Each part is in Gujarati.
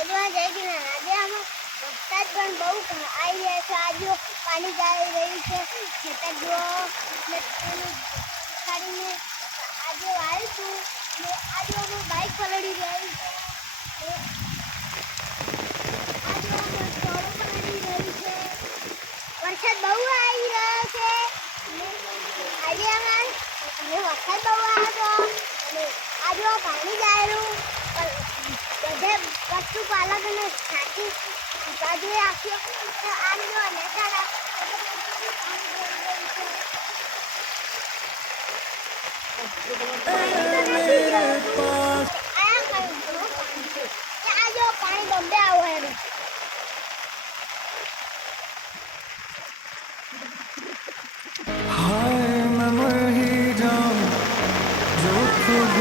વરસાદ પણ બહુ આવી રહ્યા છે. આજે પાણી આવી રહ્યું છે. ખેતર જો ખાડીને આજે વાવ્યું હતું ને આજે અમે બાઇક પલળી રહ્યું છે. આજે અમે ચોરો પલળી રહ્યું છે. વરસાદ બહુ આવી રહ્યો છે. આજે વરસાદ બહુ આવ્યો હતો અને આજે પાણી જ આવ્યું. બધે પશુપાલકોને સાચી બાજુ રાખ્યો આમ જો નેતાના પાણી બંને આવો એનું हाय मैं मर ही जाऊं जो खुद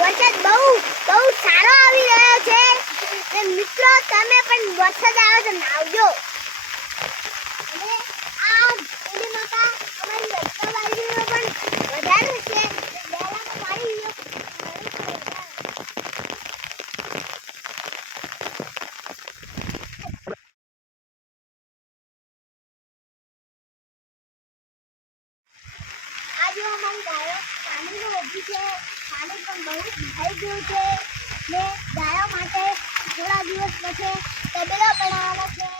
વરસાદ બહુ સારો આવી રહ્યો છે. મિત્રો તમે પણ વરસાદ આવે તો નાવજો. અને આ ઓલી માતા અમારી રસ્તા બાજુનો પણ વધારે છે. ડેલામાં પાણી આજે અમારી ગાયો પાણીનું ઊભી છે. પાણી પણ બહુ થઈ ગયું છે ને ગાયો માટે થોડા દિવસ પછી તબેલો બનાવવાનો છે.